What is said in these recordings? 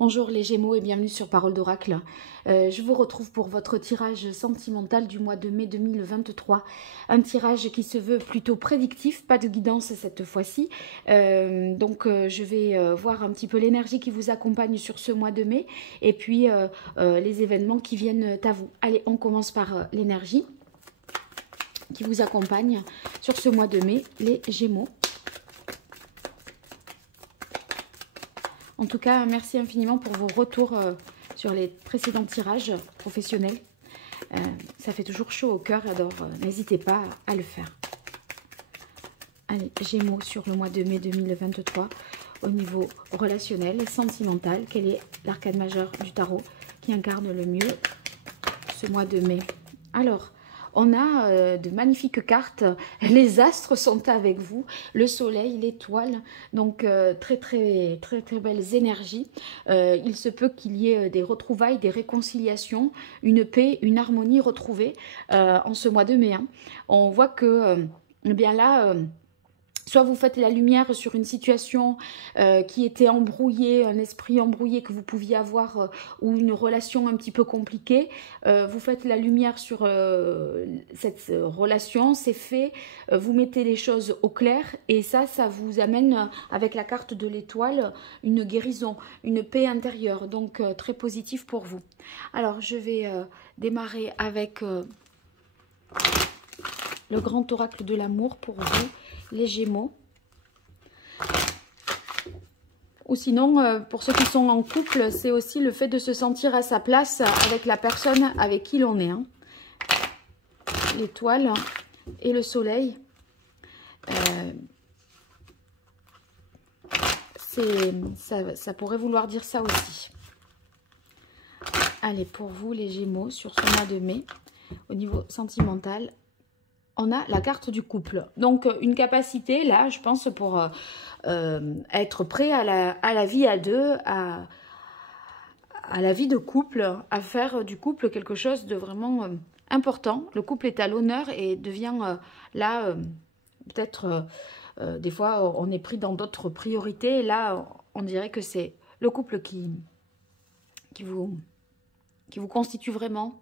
Bonjour les Gémeaux et bienvenue sur Parole d'Oracle. Je vous retrouve pour votre tirage sentimental du mois de mai 2023. Un tirage qui se veut plutôt prédictif, pas de guidance cette fois-ci. Je vais voir un petit peu l'énergie qui vous accompagne sur ce mois de mai et puis les événements qui viennent à vous. Allez, on commence par l'énergie qui vous accompagne sur ce mois de mai, les Gémeaux. En tout cas, merci infiniment pour vos retours sur les précédents tirages professionnels. Ça fait toujours chaud au cœur, alors n'hésitez pas à le faire. Allez, Gémeaux sur le mois de mai 2023, au niveau relationnel et sentimental. Quel est l'arcane majeur du tarot qui incarne le mieux ce mois de mai? Alors, on a de magnifiques cartes, les astres sont avec vous, le soleil, l'étoile, donc très belles énergies. Il se peut qu'il y ait des retrouvailles, des réconciliations, une paix, une harmonie retrouvée en ce mois de mai. On voit que, eh bien là... soit vous faites la lumière sur une situation qui était embrouillée, un esprit embrouillé que vous pouviez avoir ou une relation un petit peu compliquée. Vous faites la lumière sur cette relation, c'est fait. Vous mettez les choses au clair et ça vous amène avec la carte de l'étoile une guérison, une paix intérieure. Donc très positif pour vous. Alors je vais démarrer avec... le grand oracle de l'amour pour vous, les Gémeaux. Ou sinon, pour ceux qui sont en couple, c'est aussi le fait de se sentir à sa place avec la personne avec qui l'on est. L'étoile et le soleil. Ça pourrait vouloir dire ça aussi. Allez, pour vous, les Gémeaux, sur ce mois de mai, au niveau sentimental, on a la carte du couple. Donc, une capacité, là, je pense, pour être prêt à la vie à deux, à la vie de couple, à faire du couple quelque chose de vraiment important. Le couple est à l'honneur et devient là, peut-être, des fois, on est pris dans d'autres priorités. Et là, on dirait que c'est le couple qui vous constitue vraiment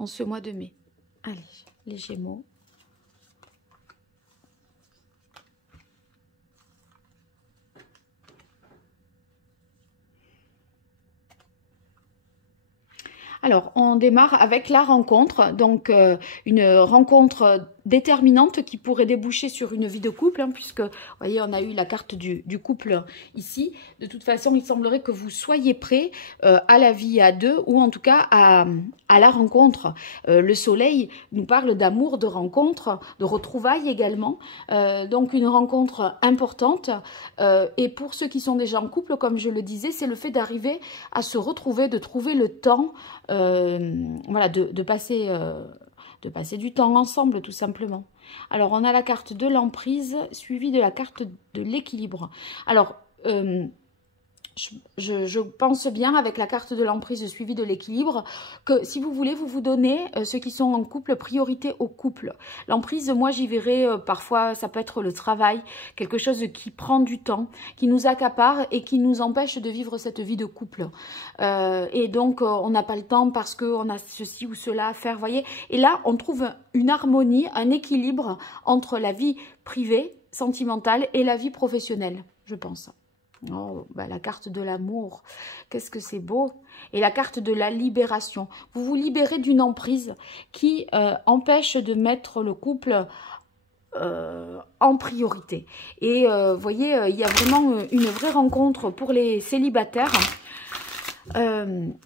en ce mois de mai. Allez, les Gémeaux. Alors, on démarre avec la rencontre, donc une rencontre déterminante qui pourrait déboucher sur une vie de couple, puisque, vous voyez, on a eu la carte du couple ici. De toute façon, il semblerait que vous soyez prêts à la vie à deux, ou en tout cas à la rencontre. Le soleil nous parle d'amour, de rencontre, de retrouvailles également. Donc, une rencontre importante. Et pour ceux qui sont déjà en couple, comme je le disais, c'est le fait d'arriver à se retrouver, de trouver le temps, voilà, de passer du temps ensemble, tout simplement. Alors, on a la carte de l'emprise suivie de la carte de l'équilibre. Alors, je pense bien avec la carte de l'emprise suivie de l'équilibre que si vous voulez, vous donnez, ceux qui sont en couple, priorité au couple. L'emprise, moi j'y verrai parfois, ça peut être le travail, quelque chose qui prend du temps, qui nous accapare et qui nous empêche de vivre cette vie de couple. Et donc on n'a pas le temps parce qu'on a ceci ou cela à faire, voyez. Et là on trouve une harmonie, un équilibre entre la vie privée, sentimentale et la vie professionnelle, je pense. Oh, bah, la carte de l'amour, qu'est-ce que c'est beau. Et la carte de la libération. Vous vous libérez d'une emprise qui empêche de mettre le couple en priorité. Et vous voyez, il y a vraiment une vraie rencontre pour les célibataires. Une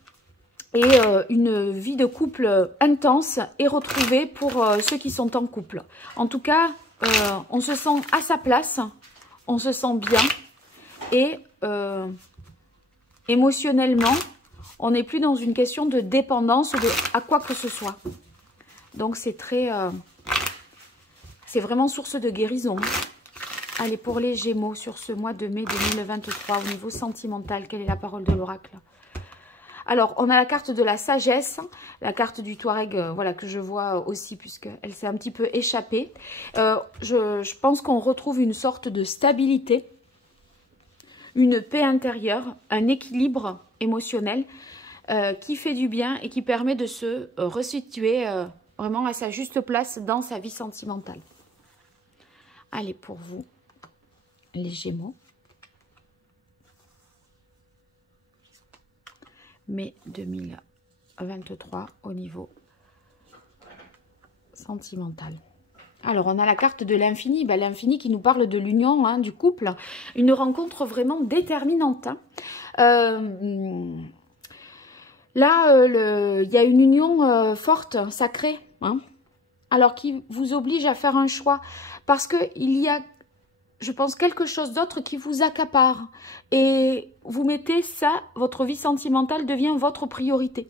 vie de couple intense et retrouvée pour ceux qui sont en couple. En tout cas, on se sent à sa place, on se sent bien. Et émotionnellement, on n'est plus dans une question de dépendance à quoi que ce soit. Donc c'est c'est vraiment source de guérison. Allez, pour les Gémeaux, sur ce mois de mai 2023, au niveau sentimental, quelle est la parole de l'oracle? Alors, on a la carte de la sagesse, la carte du Touareg, voilà, que je vois aussi, puisqu'elle s'est un petit peu échappée. Je pense qu'on retrouve une sorte de stabilité. une paix intérieure, un équilibre émotionnel qui fait du bien et qui permet de se resituer vraiment à sa juste place dans sa vie sentimentale. Allez, pour vous, les Gémeaux. Mai 2023 au niveau sentimental. Alors, on a la carte de l'infini. Ben, l'infini qui nous parle de l'union, hein, du couple. Une rencontre vraiment déterminante. Hein. Là, il y a une union forte, sacrée. Hein, alors, qui vous oblige à faire un choix. Parce qu'il y a, je pense, quelque chose d'autre qui vous accapare. Et vous mettez ça, votre vie sentimentale devient votre priorité.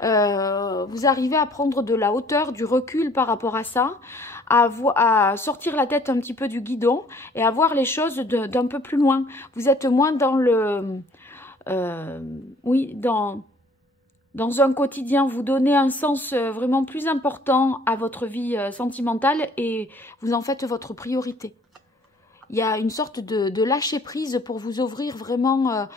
Vous arrivez à prendre de la hauteur, du recul par rapport à ça, à sortir la tête un petit peu du guidon et à voir les choses d'un peu plus loin. Vous êtes moins dans le... oui, dans un quotidien, vous donnez un sens vraiment plus important à votre vie sentimentale et vous en faites votre priorité. Il y a une sorte de lâcher prise pour vous ouvrir vraiment,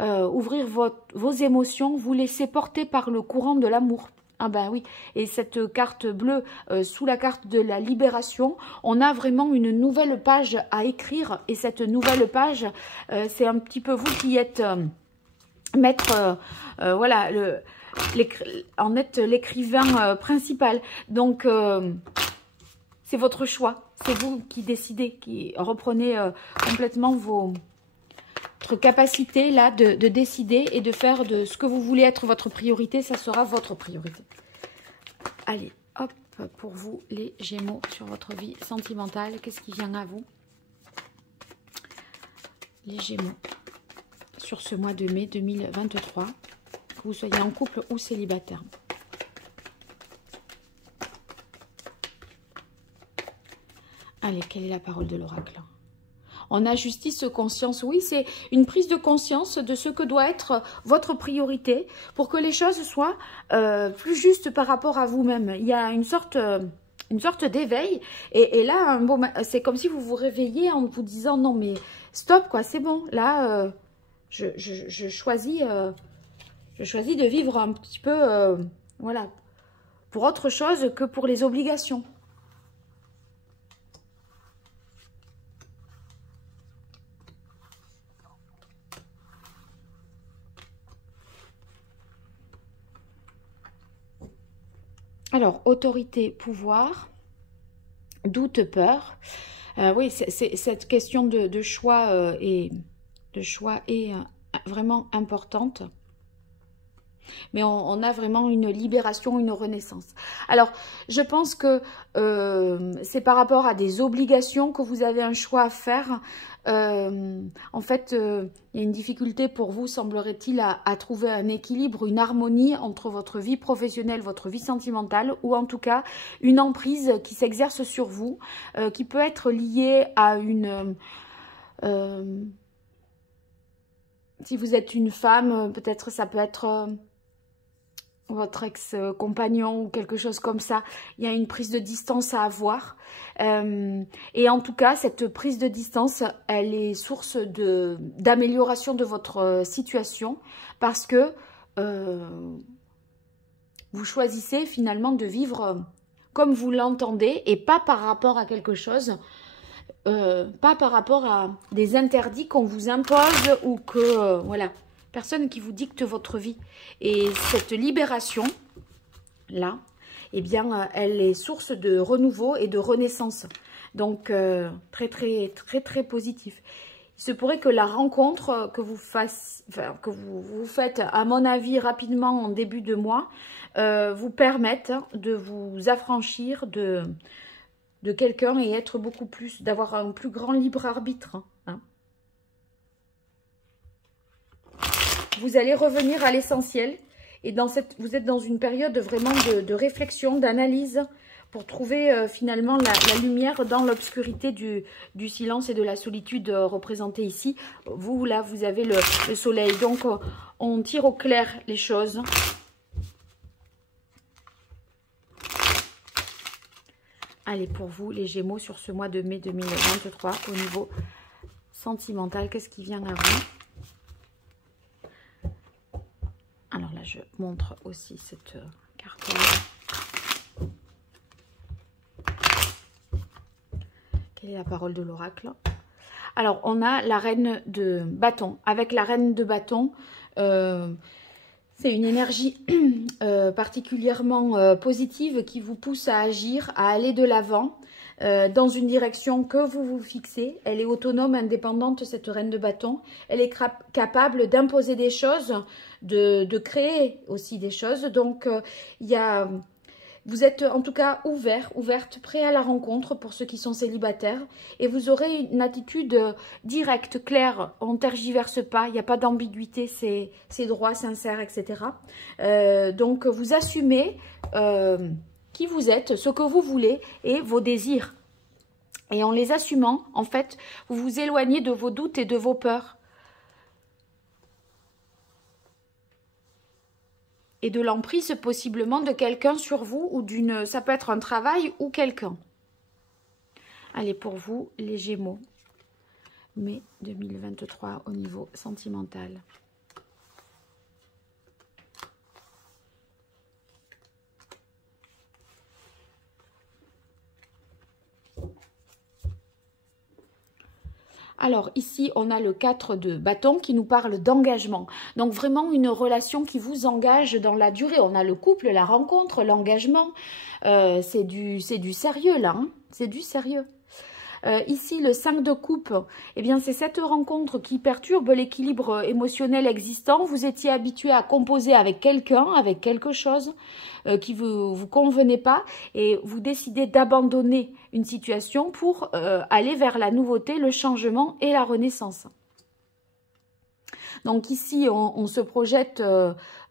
ouvrir vos émotions, vous laisser porter par le courant de l'amour. Ah ben oui, et cette carte bleue sous la carte de la libération, on a vraiment une nouvelle page à écrire. Et cette nouvelle page, c'est un petit peu vous qui êtes maître, voilà, en êtes l'écrivain principal. Donc, c'est votre choix. C'est vous qui décidez, qui reprenez complètement votre capacité là de décider et de faire de ce que vous voulez être votre priorité, ça sera votre priorité. Allez, hop, pour vous les Gémeaux sur votre vie sentimentale, qu'est-ce qui vient à vous? Les Gémeaux sur ce mois de mai 2023, que vous soyez en couple ou célibataire. Allez, quelle est la parole de l'oracle? On a justice, conscience. Oui, c'est une prise de conscience de ce que doit être votre priorité pour que les choses soient plus justes par rapport à vous-même. Il y a une sorte d'éveil. Et là, bon, c'est comme si vous vous réveillez en vous disant non, mais stop, quoi, c'est bon. Là, je choisis de vivre un petit peu, voilà, pour autre chose que pour les obligations. Alors, autorité, pouvoir, doute, peur. Oui, cette question de choix est vraiment importante. Mais on a vraiment une libération, une renaissance. Alors, je pense que c'est par rapport à des obligations que vous avez un choix à faire. En fait, il y a une difficulté pour vous, semblerait-il, à trouver un équilibre, une harmonie entre votre vie professionnelle, votre vie sentimentale, ou en tout cas, une emprise qui s'exerce sur vous, qui peut être liée à une... si vous et une femme, peut-être ça peut être... votre ex-compagnon ou quelque chose comme ça, il y a une prise de distance à avoir. Et en tout cas, cette prise de distance, elle est source d'amélioration de votre situation parce que vous choisissez finalement de vivre comme vous l'entendez et pas par rapport à quelque chose, pas par rapport à des interdits qu'on vous impose ou que, voilà, personne qui vous dicte votre vie. Et cette libération, là, eh bien, elle est source de renouveau et de renaissance. Donc, très, très, très, très positif. Il se pourrait que la rencontre que vous faites, à mon avis, rapidement en début de mois, vous permette de vous affranchir de quelqu'un et être beaucoup plus, d'avoir un plus grand libre arbitre, hein. Vous allez revenir à l'essentiel et vous êtes dans une période vraiment de réflexion, d'analyse pour trouver finalement la lumière dans l'obscurité du silence et de la solitude représentée ici. Vous, là, vous avez le soleil. Donc, on tire au clair les choses. Allez, pour vous, les Gémeaux, sur ce mois de mai 2023, au niveau sentimental, qu'est-ce qui vient à vous? Alors là, je montre aussi cette carte-là. Quelle est la parole de l'oracle? Alors, on a la reine de bâton. Avec la reine de bâton, c'est une énergie particulièrement positive qui vous pousse à agir, à aller de l'avant dans une direction que vous vous fixez. Elle est autonome, indépendante, cette reine de bâton. Elle est capable d'imposer des choses, de créer aussi des choses. Donc, vous êtes en tout cas ouverte, prêt à la rencontre pour ceux qui sont célibataires. Et vous aurez une attitude directe, claire, on ne tergiverse pas, il n'y a pas d'ambiguïté, c'est droit, sincère, etc. Donc vous assumez qui vous êtes, ce que vous voulez et vos désirs. Et en les assumant, en fait, vous vous éloignez de vos doutes et de vos peurs. Et de l'emprise possiblement de quelqu'un sur vous ou d'une, ça peut être un travail ou quelqu'un. Allez, pour vous, les Gémeaux, mai 2023 au niveau sentimental. Alors ici, on a le 4 de bâton qui nous parle d'engagement. Donc vraiment une relation qui vous engage dans la durée. On a le couple, la rencontre, l'engagement. C'est du sérieux là, hein, c'est du sérieux. Ici, le 5 de coupe, eh bien c'est cette rencontre qui perturbe l'équilibre émotionnel existant. Vous étiez habitué à composer avec quelqu'un, avec quelque chose qui vous convenait pas et vous décidez d'abandonner une situation pour aller vers la nouveauté, le changement et la renaissance. Donc ici, on se projette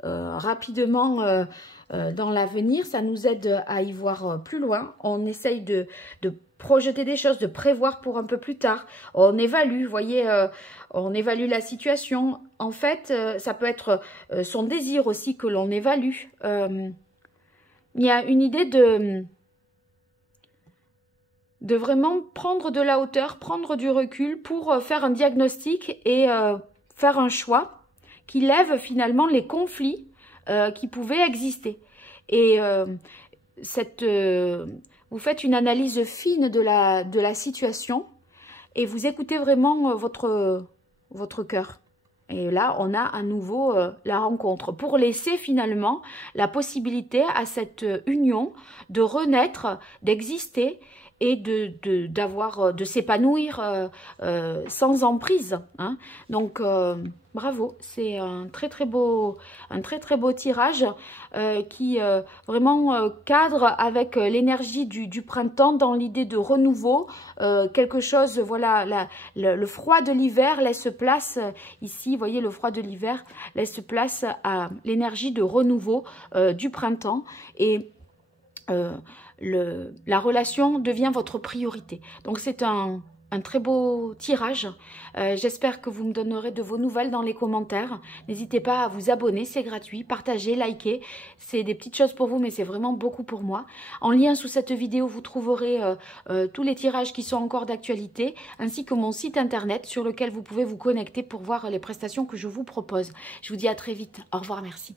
rapidement dans l'avenir. Ça nous aide à y voir plus loin. On essaye de projeter des choses, de prévoir pour un peu plus tard. On évalue, vous voyez, on évalue la situation. En fait, ça peut être son désir aussi que l'on évalue. Il y a une idée de vraiment prendre de la hauteur, prendre du recul pour faire un diagnostic et faire un choix qui lève finalement les conflits qui pouvaient exister. Et vous faites une analyse fine de la situation et vous écoutez vraiment votre cœur. Et là, on a à nouveau la rencontre pour laisser finalement la possibilité à cette union de renaître, d'exister et de s'épanouir sans emprise. Hein. Donc, bravo, c'est un très beau tirage qui vraiment cadre avec l'énergie du printemps dans l'idée de renouveau. Quelque chose, voilà, le froid de l'hiver laisse place, ici, vous voyez, le froid de l'hiver laisse place à l'énergie de renouveau du printemps. Et la relation devient votre priorité. Donc c'est un très beau tirage. J'espère que vous me donnerez de vos nouvelles dans les commentaires. N'hésitez pas à vous abonner, c'est gratuit. Partagez, likez. C'est des petites choses pour vous, mais c'est vraiment beaucoup pour moi. En lien sous cette vidéo, vous trouverez tous les tirages qui sont encore d'actualité, ainsi que mon site internet sur lequel vous pouvez vous connecter pour voir les prestations que je vous propose. Je vous dis à très vite. Au revoir, merci.